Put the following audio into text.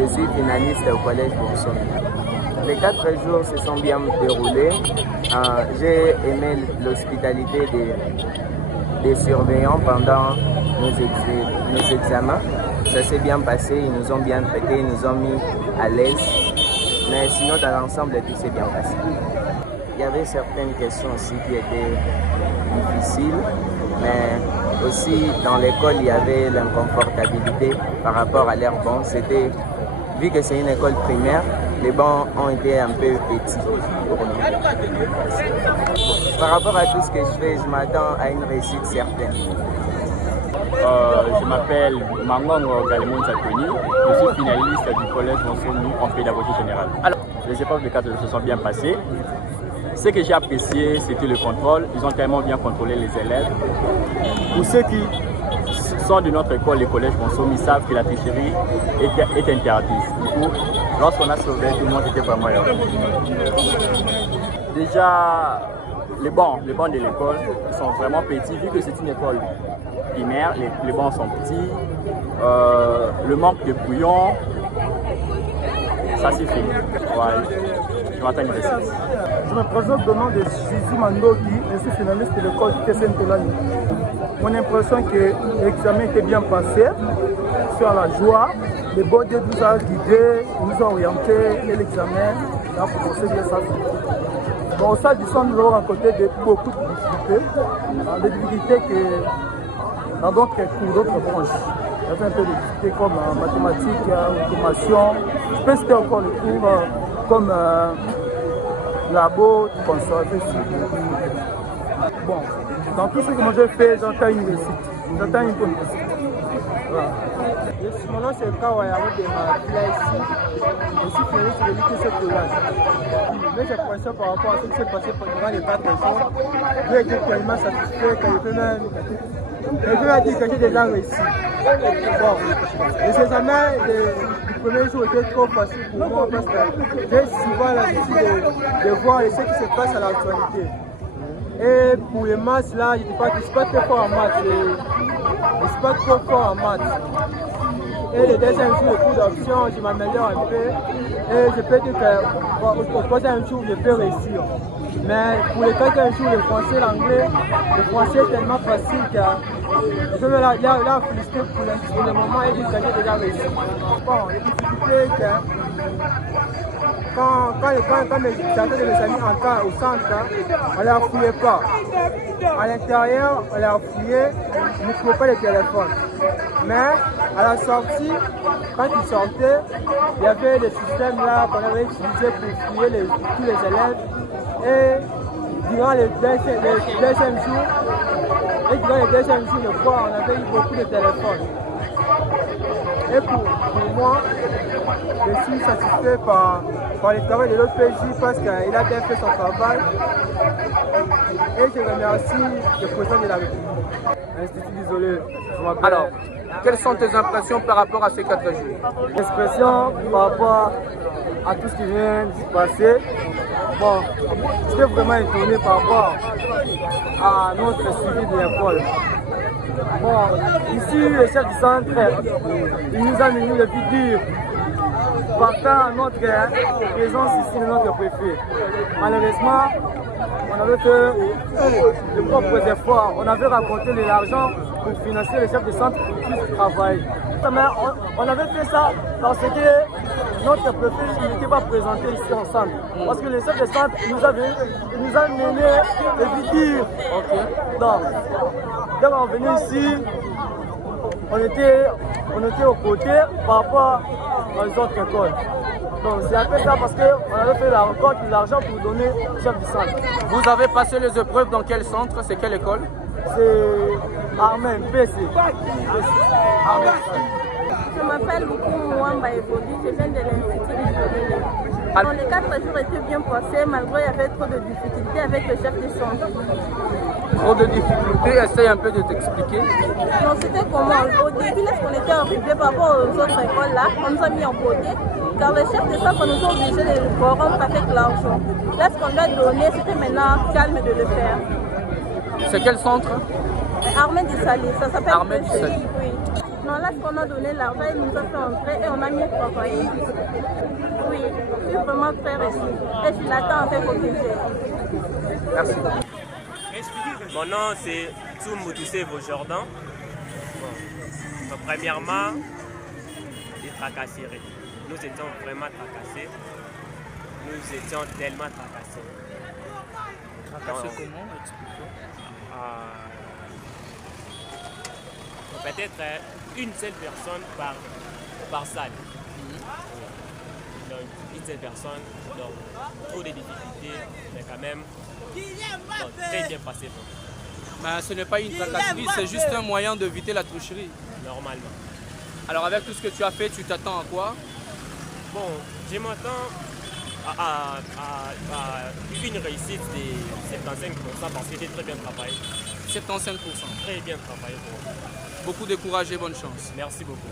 Je suis finaliste au collège Bonson. Les 4 jours se sont bien déroulés. J'ai aimé l'hospitalité des surveillants pendant nos examens. Ça s'est bien passé, ils nous ont bien traités, ils nous ont mis à l'aise. Mais sinon, dans l'ensemble, tout s'est bien passé. Il y avait certaines questions aussi qui étaient difficiles, mais aussi dans l'école, il y avait l'inconfortabilité par rapport à leurs bancs. C'était, vu que c'est une école primaire, les bancs ont été un peu petits pour nous. Par rapport à tout ce que je fais, je m'attends à une réussite certaine. Je m'appelle Mangongo Galimon Satoni, je suis finaliste du collège Monsomi en pédagogie générale. Alors, les épreuves de 4 se sont bien passées. Ce que j'ai apprécié, c'était le contrôle. Ils ont tellement bien contrôlé les élèves. Pour ceux qui sont de notre école, les collèges Monsomi, savent que la tricherie est interdite. Du coup, lorsqu'on a sauvé, tout le monde était vraiment heureux. Déjà, les bancs de l'école sont vraiment petits, vu que c'est une école primaire, les bancs sont petits, le manque de bouillon, ça suffit. Ouais. Je m'attends à une réussite. Je me présente au nom de Zizi Mandoki, je suis finaliste de l'école TSN Tolani. Mon impression est que l'examen était bien passé, sur la joie. Les bons Dieu nous ont guidés, nous ont orientés et l'examen a commencé bien ça. Bon, au sein du centre, nous avons rencontré beaucoup de difficultés que dans d'autres cours, d'autres branches. Il y avait un peu de difficultés comme mathématiques, automation. Je pense que c'était encore le cours comme labo, conservation. Bon, dans tout ce que moi j'ai fait, j'entends une réussite. J'entends une bonne réussite. Voilà. Mon nom c'est Kawaya de ma ici. Je suis finaliste de l'ITC Collage. Mais j'ai l'impression par rapport à ce qui s'est passé durant les 4 jours, j'ai été tellement satisfait que je peux même dire que j'ai déjà réussi. Bon, les examens du premier jour étaient trop faciles pour moi parce que j'ai souvent l'habitude de voir ce qui se passe à l'actualité. Et pour les maths, là, je ne suis pas très fort en maths. Je ne suis pas trop fort en maths. Et le deuxième jour, le cours d'option, je m'améliore un peu. Et je peux dire qu'au troisième jour, je peux réussir. Mais pour le quatrième jour, le français, l'anglais, le français est tellement facile que je vais la féliciter pour le moment et dire que j'ai déjà réussi. Bon, les difficultés que quand certains de mes amis entrent au centre, on ne les fouillait pas. À l'intérieur, on les fouillait, on ne trouvait pas les téléphones. Mais à la sortie, quand ils sortaient, il y avait des systèmes là qu'on avait utilisés pour fouiller tous les élèves. Et durant les deuxièmes jours, je crois, on avait eu beaucoup de téléphones. Et pour moi, je suis satisfait par le travail de l'OPJ parce qu'il a bien fait son travail. Et je remercie le président de la République. Institut isolé, je m'appelle. Alors, quelles sont tes impressions par rapport à ces 4 jours? L'expression par rapport à tout ce qui vient de se passer. Bon, j'étais vraiment étonné par rapport à notre suivi de l'école. Bon, ici, le chef du centre, il nous a mené le dur partant à notre présence ici de notre préfet. Malheureusement, on avait fait de propres efforts. On avait rapporté de l'argent pour financer le chef de centre pour qu'il puisse travailler. Mais on avait fait ça parce que notre préfet n'était pas présenté ici ensemble. Parce que le chef de centre nous a mené le dur. Donc, quand on venait ici, on était aux côtés par rapport aux autres écoles. Donc c'est un peu ça parce qu'on avait fait la rencontre de l'argent pour donner au chef du centre. Vous avez passé les épreuves dans quel centre? C'est quelle école? C'est Armen, PC. Je m'appelle Lukumu Mwamba Ebodi, je viens de l'Institut Isolé. Les 4 jours étaient bien passés, malgré qu'il y avait trop de difficultés avec le chef du centre. Trop de difficultés, essaye un peu de t'expliquer. Non, c'était comment? Au début, lorsqu'on était arrivé par rapport aux autres écoles là, on nous a mis en côté, car le chef de centre nous a obligés de le corrompre avec l'argent. Lorsqu'on lui a donné, c'était maintenant calme de le faire. C'est quel centre? Armen du Sali, ça s'appelle Armen du Sali. Oui. Non, lorsqu'on a donné l'argent, il nous a fait entrer et on a mieux travaillé. Oui, je suis vraiment très reçue. Et je l'attends avec au budget. Merci. Mon nom c'est Tsumutuse Vojordan. Bon. Premièrement, les tracasseries. Nous étions vraiment tracassés. Nous étions tellement tracassés. Tracassés comment? Explique-toi. Peut-être une seule personne par salle. Donc, une seule personne, donc trop de difficultés, mais quand même, donc, très bien passé. Mais ce n'est pas une tracasserie, c'est juste un moyen d'éviter la tricherie. Normalement. Alors avec tout ce que tu as fait, tu t'attends à quoi? Bon, je m'attends à une réussite de 75% parce que j'ai très bien travaillé. 75%. Très bien travaillé. Beaucoup de courage et bonne chance. Merci beaucoup.